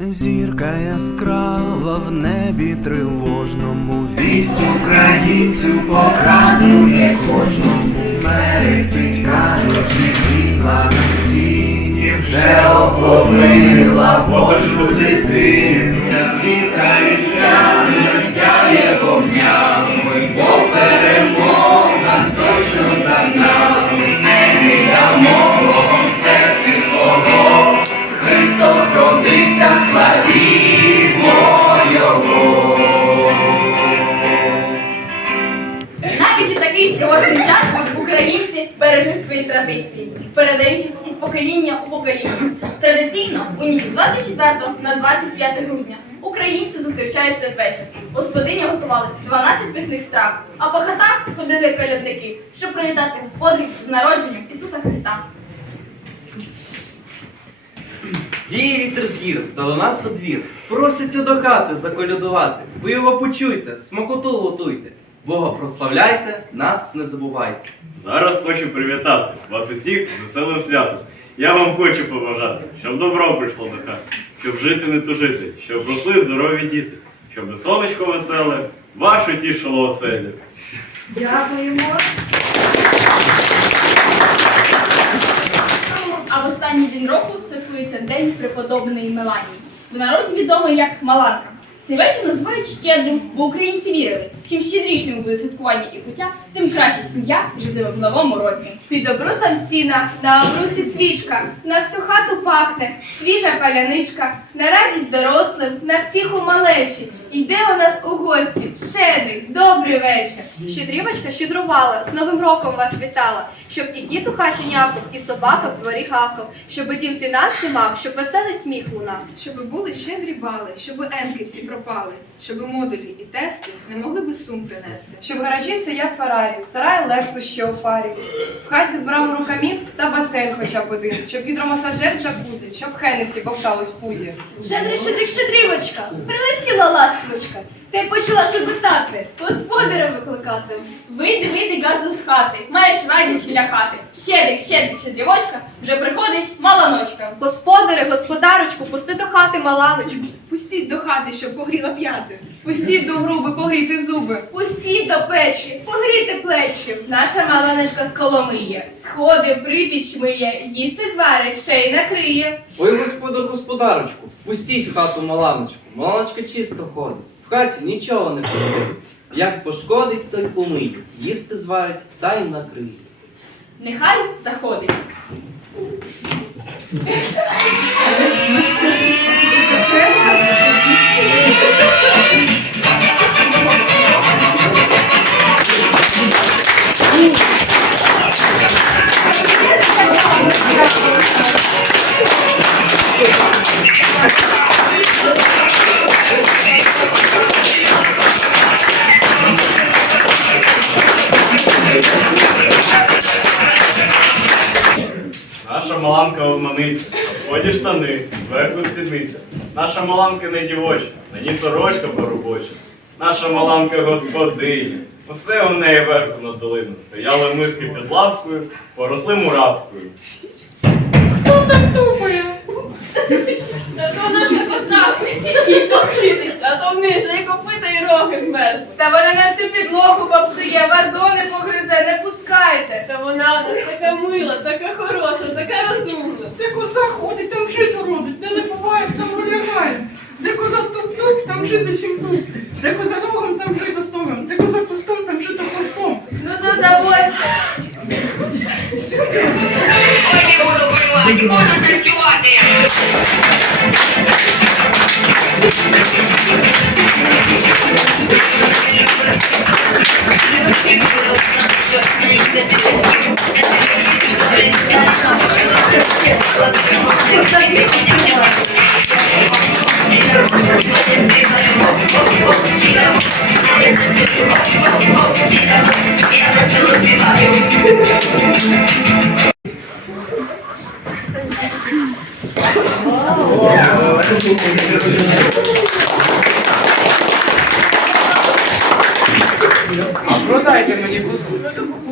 Зірка яскрава в небі тривожному. Вість українцю показує кожному. Мерехтить, кажуть, діла на сіні Вже оповила Божу дитину. Зірка яскрава сяє вогнями покоління у покоління. Традиційно у ніч з 24 на 25 грудня українці зустрічають святвечір. Господині готували 12 пісних страв, а по хатах ходили колядники, щоб привітати господарів з народженням Ісуса Христа. Віє вітер з гір, та до нас у двір. Проситься до хати заколядувати. Ви його почуйте, смакоту готуйте. Бога прославляйте, нас не забувайте. Зараз хочу привітати вас усіх з веселим святом. Я вам хочу побажати, щоб добро прийшло до хати, щоб жити не тужити, щоб росли здорові діти, щоб сонечко веселе вашу тішило оселі. Дякуємо. А в останній день року святкується День преподобної Меланії. В народі відомий як Маланка. Цей вечір називають щедрим, бо українці вірили, чим щедрішим буде святкування і куття, тим краще сім'я житиме в новому році. Під обрусом сіна, на обрусі свічка, на всю хату пахне, свіжа паляничка, на радість дорослим, на втіху малечі. Йде у нас у гості, щедрий, добрий вечір. Щедрівочка щедрувала, з Новим роком вас вітала, щоб і кіт у хаті нявкав, і собака в дворі гавкав, щоб дім фінанси мав, щоб веселий сміх лунав. Щоби були щедрі бали, щоби енки всі пропали, щоби модулі і тести не могли би сум принести. Щоб гаражі стояв Феррарі, в сарай лексу ще у парі. В хаті з мрамору камін та басейн хоча б один. Щоб гідромасажер в джакузі, щоб Хенесі бовталось в пузі. Щедрик, щедрівочка, прилетіла ластівочка. Та й почала шепотати, господаря викликати. Вийди, вийди, газду з хати, маєш радість біля хати. Щедрик, щедрик, щедрівочка, вже приходить мала ночка. Господари, господарочку, пусти до хати маланочку. Пустіть до хати, щоб погріла п'яти. Пустіть до груби погріти зуби. Пустіть до печі, погріти плечі. Наша маланочка з Коломиє, сходи припіч миє, їсти зварить, ще й накриє. Ой, господар, господарочку, впустіть в хату маланочку. Маланочка чисто ходить. В хаті нічого не пошкодить. Як пошкодить, то й помиє. Їсти зварить та й накриє. Нехай заходить. Сході штани, зверху спідниця. Наша маланка не дівоча, на ній сорочка поробоча. Наша маланка господиня. Усе у неї верху над долину. Стояли миски під лавкою, поросли муравкою. Та то наша коса стій похитить, а то нижа і копита і роги змерзли. Та вона на всю підлогу попсує, вазони погризе, не пускайте. Та вона у нас така мила, така хороша, така розумна. Де коза ходить, там жито робить, де не буває, там вилягає. Де коза туп-туп, там жито сім-туп. Де коза рогом, там жито стогом. Де коза кустом, там жито хвостом. Ну то заводьте. А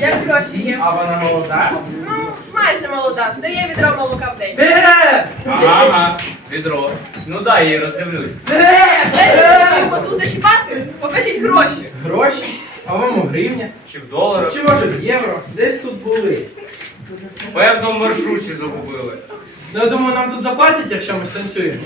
як гроші є. А вона молода? Ну, майже молода, дає відро молока в день. Ага. Відро. Ну дай я її роздивлюсь. Е, е, ви посуд зачіпати? Покажіть гроші. Гроші? А вам у гривня? Чи в доларах. Чи може в євро? Десь тут були. Певно, в маршрутці загубили. Ну, я думаю, нам тут заплатять, якщо ми станцюємо.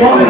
Whoa.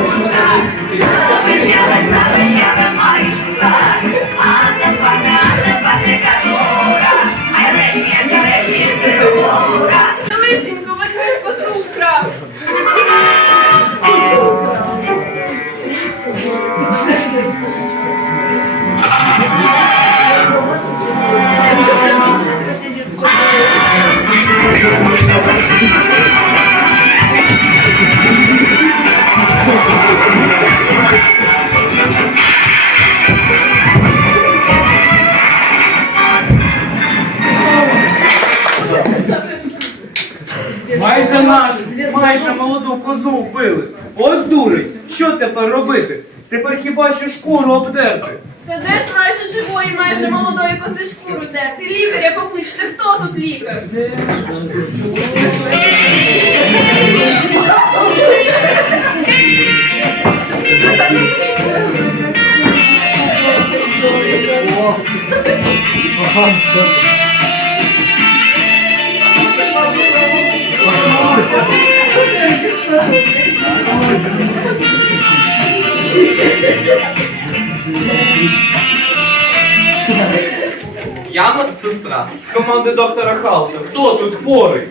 Майже наш, майже молоду козу вбили. От дурень, що тепер робити? Тепер хіба що шкуру обдерти? Та де ж майже живої, майже молодої кози шкуру дерти? Лікаря покличте, хто тут лікар? Я медсестра з команди доктора Хауса. Хто тут хворий?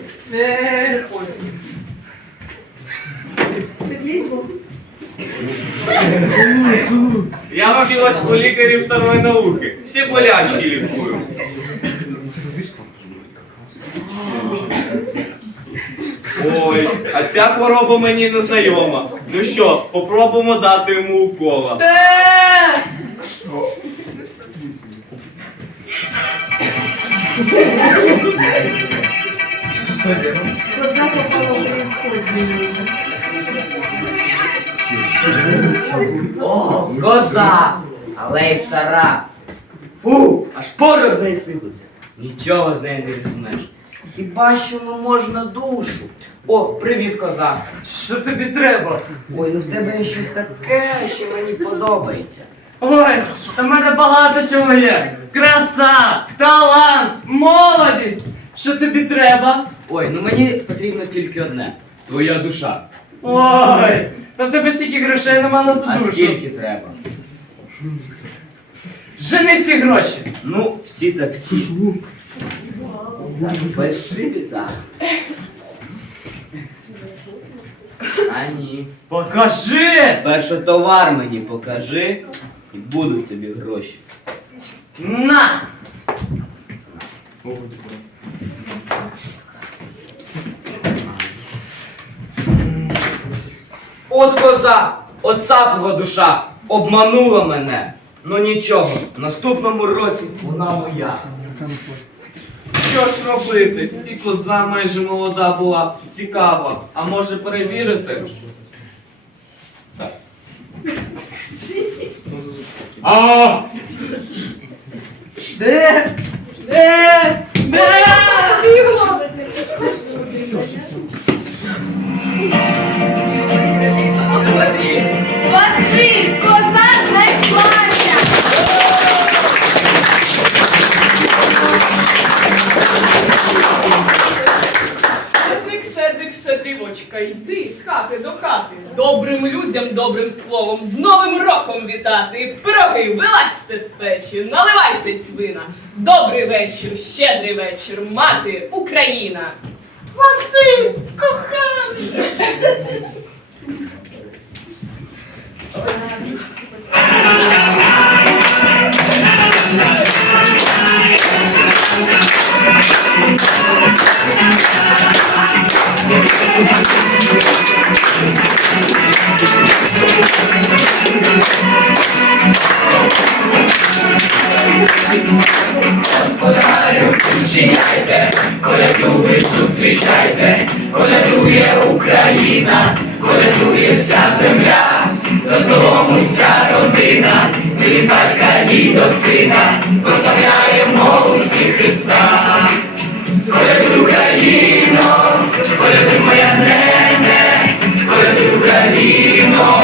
Я вчилась у лікарів второї науки. Всі болячки лікую. Ой, а ця хвороба мені не знайома. Ну що, попробуємо дати йому укола. О, коза! Але й стара. Фу, аж пори з неї сипуться. Нічого з неї не візьмеш. Хіба що ну можна душу. О, привіт, коза. Що тобі треба? Ой, ну в тебе є щось таке, що мені подобається. Ой, та в мене багато чого є. Краса, талант, молодість. Що тобі треба? Ой, ну мені потрібно тільки одне. Твоя душа. Ой, та в тебе стільки грошей нема на ту А душу. скільки треба? Жени всі гроші. Ну, всі так всі. Так, фальшиві, так. А ні. Покажи! Перше товар мені покажи, і будуть тобі гроші. На! От коза, от цапова душа, обманула мене. Ну нічого, в наступному році вона моя. Що ж робити? І коза майже молода була. цікава. А може перевірити? А! Де? Де? хати, добрим людям добрим словом, з Новим роком вітати. Пироги, вилазьте з печі, наливайтесь вина. Добрий вечір, щедрий вечір, мати Україна. Василь, коханий! Thank you. Зустрічайте, колядує Україна, колядує вся земля, за столом уся родина, ми від батька і до сина, прославляємо усі Христа. Колядуй Україно, колядуй моя нене, колядуй Україно,